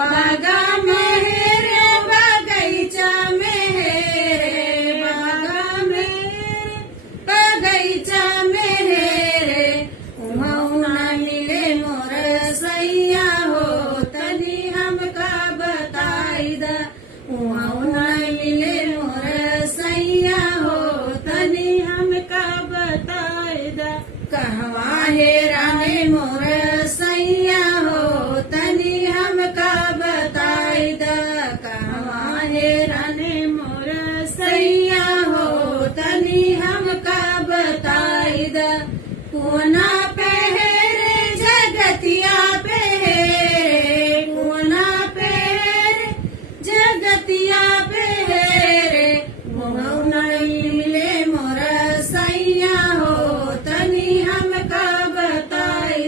बागा में है रे बगीचा में है रे बागा में बगीचा में है रे उहाँ मिले मोर सैया हो तनी हमका बताई द उहाँ मिले मोर सैया हो तनी हमका बताई द कहवा है राने मोर सैया हो तनी हमका बताई द कहवा है राने मोर सैया हो तनी हमका बताई द कोना पे है रे जगतिया पे है कोना पे है रे जगतिया